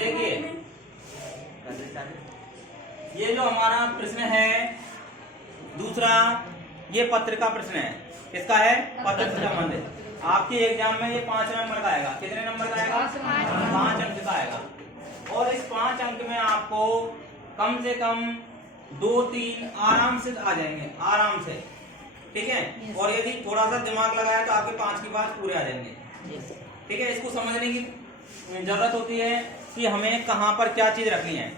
देखिए ये जो हमारा प्रश्न है दूसरा, ये पत्र का प्रश्न है। किसका है? पत्र से संबंधित। आपके एग्जाम में ये 5 नंबर का आएगा। कितने नंबर का आएगा? 5 अंक का आएगा। और इस 5 अंक में आपको कम से कम 2-3 आराम से आ जाएंगे, आराम से। ठीक है। और यदि थोड़ा सा दिमाग लगाया तो आपके 5 की 5 पूरे आ जाएंगे। ठीक है। इसको समझने की जरूरत होती है कि हमें कहाँ पर क्या चीज रखनी है,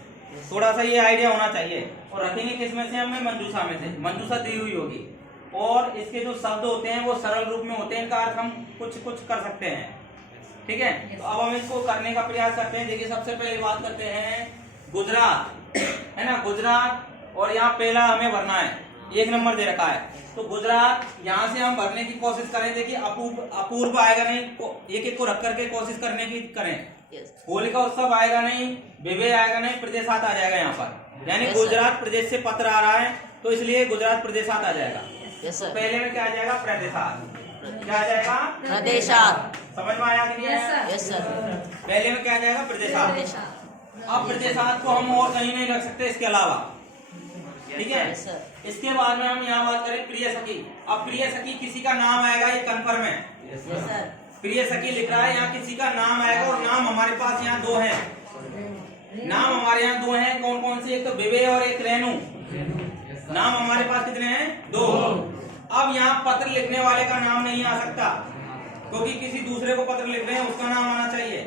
थोड़ा सा ये आइडिया होना चाहिए। और रखेंगे किस में से? हमें मंजूषा में से। मंजूषा दी हुई होगी और इसके जो शब्द होते हैं वो सरल रूप में होते हैं, इनका अर्थ हम कुछ कुछ कर सकते हैं। ठीक है। तो अब हम इसको करने का प्रयास करते हैं। देखिए सबसे पहले बात करते हैं गुजरात, है ना, गुजरात। और यहाँ पहला हमें भरना है, 1 नंबर दे रखा है। तो गुजरात यहाँ से हम भरने की कोशिश करें। देखिए अपूर्व आएगा नहीं, एक एक को रख करके कोशिश करने की करें। होलिका उत्सव आएगा नहीं, विवेक आएगा नहीं, प्रदेशात आ जाएगा यहाँ पर। यानी गुजरात प्रदेश से पत्र आ रहा है तो इसलिए गुजरात प्रदेशात आ जाएगा। तो पहले में क्या आ जाएगा? प्रदेशात। क्या आ जाएगा? प्रदेशात। समझ में आया कि नहीं आया? Yes sir. पहले में क्या आ जाएगा? प्रदेशात। अब प्रदेशात को हम और कहीं नहीं रख सकते इसके अलावा। ठीक है। इसके बाद में हम यहाँ बात करें प्रिय सखी। अब प्रिय सखी किसी का नाम आएगा, ये कन्फर्म है। प्रिय सखी लिख रहा है, यहाँ किसी का नाम आएगा। और नाम हमारे पास यहाँ 2 हैं। नाम हमारे यहाँ 2 हैं। कौन कौन से? एक तो विवेक और एक रेणु। नाम हमारे पास कितने हैं? 2। अब यहाँ पत्र लिखने वाले का नाम नहीं आ सकता क्योंकि किसी दूसरे को पत्र लिख रहे हैं, उसका नाम आना चाहिए।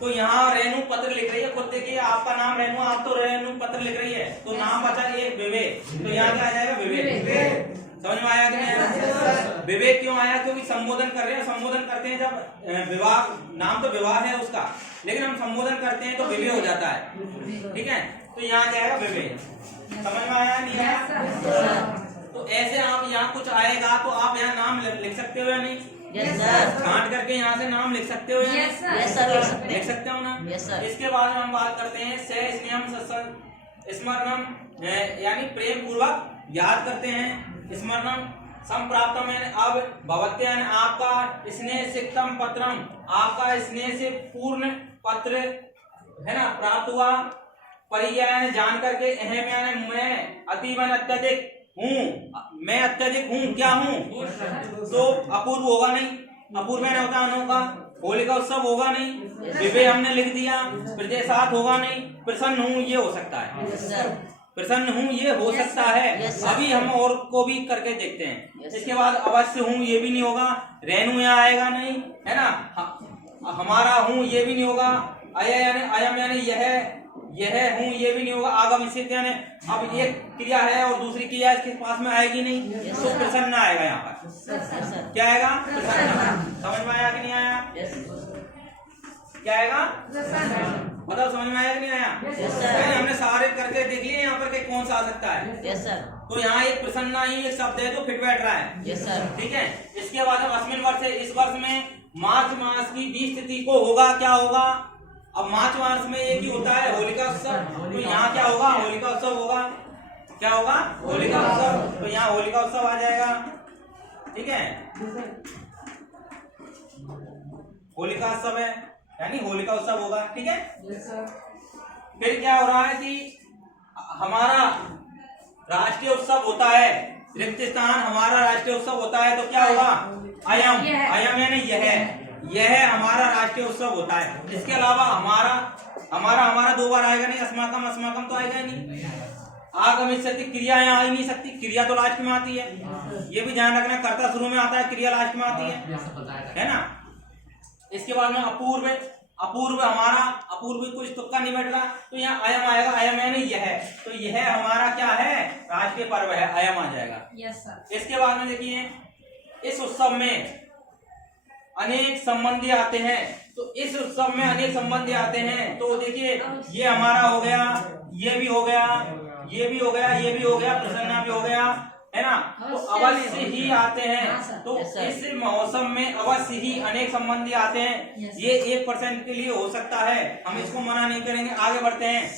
तो यहाँ रेणु पत्र लिख रही है। खुद देखिए आपका नाम रेणु, आप तो रेणु पत्र लिख रही है, तो नाम बचा एक विवेक। तो यहाँ क्या आ जाएगा? विवेक। समझ में आया कि नहीं आया? विवेक क्यों आया? क्योंकि संबोधन कर रहे हैं। संबोधन करते हैं जब विवाह, नाम तो विवाह है उसका, लेकिन हम संबोधन करते हैं तो विवेक हो जाता है। ठीक है। तो यहाँ जाएगा विवेक। समझ में आया नहीं आया? तो ऐसे आप यहाँ कुछ आएगा तो आप यहाँ नाम लिख सकते हो या नहीं? काट करके यहाँ से नाम लिख सकते हो या नहीं? लिख सकते हो ना? इसके बाद हम बात करते हैं स्मरणम, यानी प्रेम पूर्वक याद करते हैं। स्मरणम संप्राप्तम, यानी अब भवत्य, यानी आपका स्नेह सिक्तम पत्रम, आपका स्नेह से पूर्ण पत्र है ना प्राप्त हुआ। परिज्ञान जान करके, अहम यानी मैं, अतीवन अत्यधिक हूँ, मैं अत्यधिक हूँ, क्या हूँ? तो अपूर्व होगा नहीं, अपूर्व में होता अनोखा। होलिका उत्सव होगा नहीं, विवेक हमने लिख दिया। प्रदेशात होगा नहीं, प्रसन्न हूँ ये हो सकता है। प्रसन्न हूँ ये हो सकता है। अभी हम और को भी करके देखते हैं। इसके बाद अवश्य हूँ ये भी नहीं होगा। रेणु यहाँ आएगा नहीं, है ना। हमारा हूँ ये भी नहीं होगा। अयम यानी यह हूँ ये भी नहीं होगा। आगम स्थित यानी अब एक क्रिया है और दूसरी क्रिया इसके पास में आएगी नहीं, तो प्रसन्न आएगा यहाँ पर। क्या आएगा? प्रसन्न। समझ में आया कि नहीं आया? क्या आएगा? बताओ समझ में आया कि नहीं आया? हमने सारे करके देख लिए यहाँ पर कौन सा आ सकता है। तो यहाँ एक प्रसन्ना ही एक शब्द है तो फिट बैठ रहा है। ठीक है। इसके बाद अब अस्मिन वर्ष है, इस वर्ष में मार्च मास की 20 तिथि को होगा, क्या होगा? अब मार्च मास में एक ही होता है होलिका उत्सव, तो यहाँ क्या होगा? होलिका उत्सव होगा। क्या होगा? होलिका उत्सव। तो यहाँ होलिका उत्सव आ जाएगा। ठीक है। होलिका उत्सव है यानी होलिका उत्सव होगा। ठीक है। फिर क्या हो रहा है कि हमारा राष्ट्रीय उत्सव होता है, रिक्त स्थान हमारा राष्ट्रीय उत्सव होता है, तो क्या होगा? अयम। अयम यानी यह हमारा राष्ट्रीय उत्सव होता है। इसके अलावा हमारा 2 बार आएगा नहीं। अस्माकम तो आएगा नहीं। आगमित सत्य क्रिया यहाँ आ ही नहीं सकती, क्रिया तो लास्ट में आती है। ये भी ध्यान रखना, कर्ता शुरू में आता है, क्रिया लास्ट में आती है ना। इसके बाद में अपूर्व हमारा, अपूर्व कुछ तुक्का नहीं बैठ रहा, तो यहाँ अयम आएगा। अयम यानी यह, तो यह हमारा क्या है? राष्ट्रीय पर्व है, अयम आ जाएगा। इसके बाद में देखिए इस उत्सव में अनेक संबंधी आते हैं, तो इस उत्सव में अनेक संबंधी आते हैं। तो देखिए ये हमारा हो गया, ये भी हो गया, ये भी हो गया, ये भी हो गया, प्रसन्ना भी हो गया, है ना। तो अवश्य ही आते हैं। तो इस मौसम में अवश्य ही अनेक संबंधी आते हैं। ये 1% के लिए हो सकता है, हम इसको मना नहीं करेंगे। आगे बढ़ते हैं।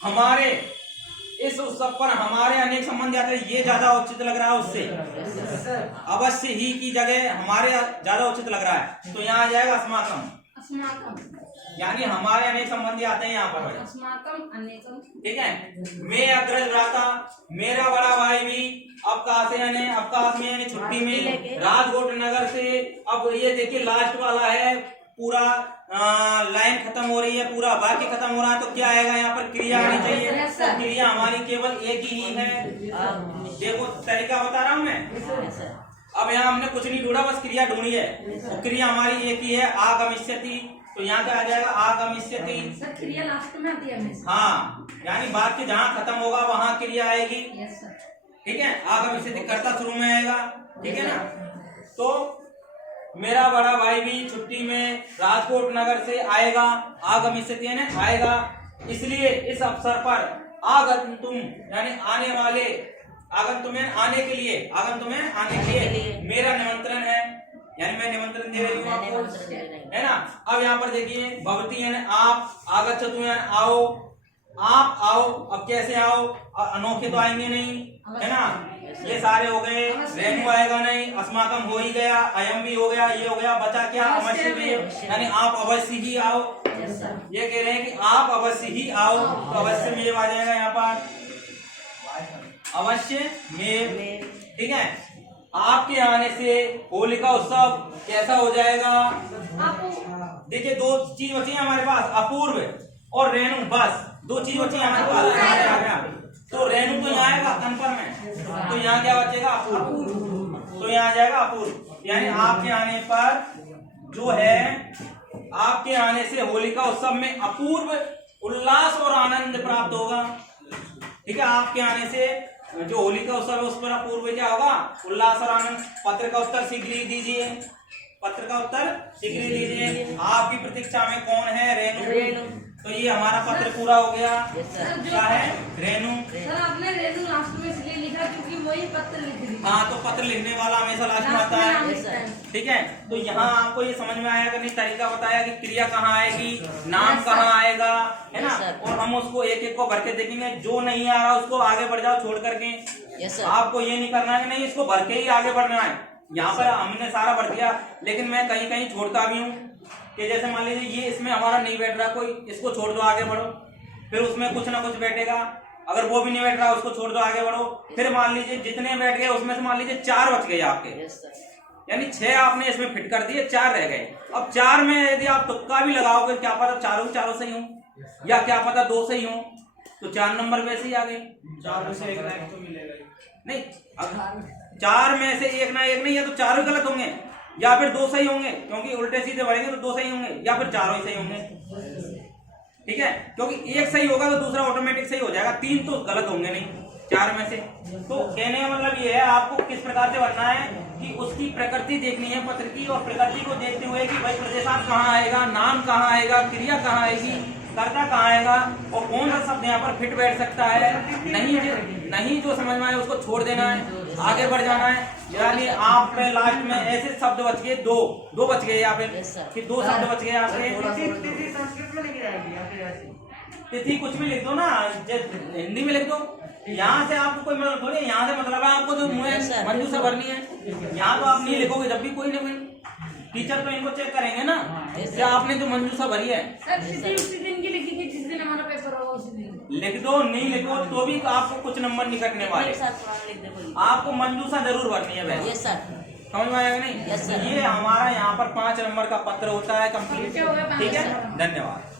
हमारे इस उत्सव पर हमारे अनेक संबंधी आते हैं, ये ज्यादा उचित लग रहा है उससे। अवश्य ही की जगह हमारे ज्यादा उचित लग रहा है, तो यहाँ आ जाएगा अस्माकम। अस्माकम, यानी हमारे अनेक संबंधी आते हैं यहाँ पर। अस्माकम अनेकम, ठीक है। मैं अग्रज भ्राता, मेरा बड़ा भाई भी अवकाश यानी अवकाश में यानी छुट्टी में राजकोट नगर से। अब ये देखिए लास्ट वाला है, पूरा लाइन खत्म हो रही है, पूरा वाक्य खत्म हो रहा है, तो क्या आएगा यहाँ पर? क्रिया आनी चाहिए। तो क्रिया हमारी केवल एक ही है। देखो तरीका बता रहा हूँ मैं। अब यहाँ हमने कुछ नहीं ढूंढा, बस क्रिया ढूंढी है। तो क्रिया हमारी एक ही है, आगमिष्यति। तो यहाँ क्या आ जाएगा? आगमिष्यति। क्रिया लास्ट में आती है। हाँ, यानी वाक्य जहाँ खत्म होगा वहाँ क्रिया आएगी। ठीक है। आगमिष्यति कर्ता शुरू में आएगा। ठीक है ना। तो मेरा बड़ा भाई भी छुट्टी में राजकोट नगर से आएगा। आगमिष्यति यानी आएगा। इसलिए इस अवसर पर आगंतुम यानी आने वाले, आगंतुम यानी आने के लिए, आगंतुम यानी आने के लिए मेरा निमंत्रण है, यानी मैं निमंत्रण दे रही हूँ आपको, है ना। अब यहाँ पर देखिए भवती यानी आप, आगच्छतु यानी आओ, आप आओ। अब कैसे आओ? अनोखे तो आएंगे नहीं, है ना। ये सारे हो गए, रेणु आएगा नहीं, अस्माकम हो ही गया, अयम भी हो गया, ये हो गया, बचा क्या? अवश्य भी, यानी आप अवश्य ही आओ। ये कह रहे हैं कि आप अवश्य ही आओ, तो अवश्य में आ जाएगा यहाँ पर, अवश्य में। ठीक है। आपके आने से होलिका उत्सव कैसा हो जाएगा? देखिए दो चीज बची है हमारे पास, अपूर्व और रेणु, बस दो चीज बची है हमारे पास। तो रेणु तो यहाँ आएगा कन्फर्म है, तो यहाँ क्या बचेगा? अपूर्व। तो यहाँ आ जाएगा अपूर्व, यानी आपके आने पर जो है, आपके आने से होलिका उत्सव में अपूर्व उल्लास और आनंद प्राप्त होगा। ठीक है। आपके आने से जो होलिका उत्सव है उस पर अपूर्व क्या होगा? उल्लास और आनंद। पत्र का उत्तर शीघ्र ही दीजिए, पत्र का उत्तर शीघ्र ही दीजिए। आपकी प्रतीक्षा में कौन है? रेणु। तो ये हमारा पत्र पूरा हो गया। क्या है? रेणु। सर आपने रेणु लास्ट में इसलिए लिखा क्योंकि वही पत्र लिख रही। हाँ, तो पत्र लिखने वाला हमेशा लास्ट में आता है। ठीक है। तो यहाँ आपको ये समझ में आया कि नहीं, तरीका बताया कि क्रिया कहाँ आएगी, नाम कहाँ आएगा, है ना। और हम उसको एक एक को भर के देखेंगे, जो नहीं आ रहा उसको आगे बढ़ जाओ छोड़ करके। आपको ये नहीं करना है कि नहीं इसको भर के ही आगे बढ़ना है। यहाँ पर हमने सारा भर दिया, लेकिन मैं कहीं कहीं छोड़ता भी हूँ कि जैसे मान लीजिए ये इसमें हमारा नहीं बैठ रहा कोई, इसको छोड़ दो आगे बढ़ो, फिर उसमें कुछ ना कुछ बैठेगा, अगर वो भी नहीं बैठ रहा उसको छोड़ दो आगे बढ़ो, फिर मान लीजिए जितने बैठ गए उसमें से मान लीजिए 4 बच गए आपके, यानी 6 आपने इसमें फिट कर दिए, 4 रह गए। अब 4 में यदि आप तुक्का भी लगाओगे, क्या पता चारों सही हो, या क्या पता 2 सही हो, तो 4 नंबर वैसे ही आ गए। 4 में से 1 ना 1 तो मिलेगा नहीं, अब 4 में से 1 ना 1 नहीं, या तो 4 गलत होंगे या फिर 2 सही होंगे, क्योंकि उल्टे सीधे बढ़ेंगे तो 2 सही होंगे, या फिर 4 ही सही होंगे। ठीक है। क्योंकि 1 सही होगा तो दूसरा ऑटोमेटिक सही हो जाएगा, 3 तो गलत होंगे नहीं 4 में से। तो कहने का मतलब ये है आपको किस प्रकार से बनना है कि उसकी प्रकृति देखनी है पत्र की, और प्रकृति को देखते हुए कि भाई प्रदेशांत कहाँ आएगा, नाम कहाँ आएगा, क्रिया कहाँ आएगी, कर्ता कहाँ आएगा, और कौन सा शब्द यहाँ पर फिट बैठ सकता है। नहीं जो समझ में आए उसको छोड़ देना है, आगे बढ़ जाना है। यानी आप में लास्ट में ऐसे शब्द बच गए, दो बच गए यहाँ पे, कि 2 शब्द बच गए आपके। तिथि कुछ भी लिख दो ना, हिंदी में लिख दो, यहाँ से आपको कोई मतलब थोड़ी, यहाँ से मतलब है आपको जो मुँह मंजू से भरनी है। यहाँ तो आप नहीं लिखोगे जब भी कोई नहीं, टीचर तो इनको चेक करेंगे ना कि आपने जो मंजू सा भरी है। उसी दिन की लिखी थी जिस दिन हमारा पेपर होगा उसी दिन लिख दो, नहीं लिखो तो भी आपको कुछ नंबर नहीं कटने वाले। आपको मंजू सा जरूर भरनी है वैसे। समझ में आएगा नहीं? ये हमारा यहाँ पर 5 नंबर का पत्र होता है कंप्लीट। ठीक है, धन्यवाद।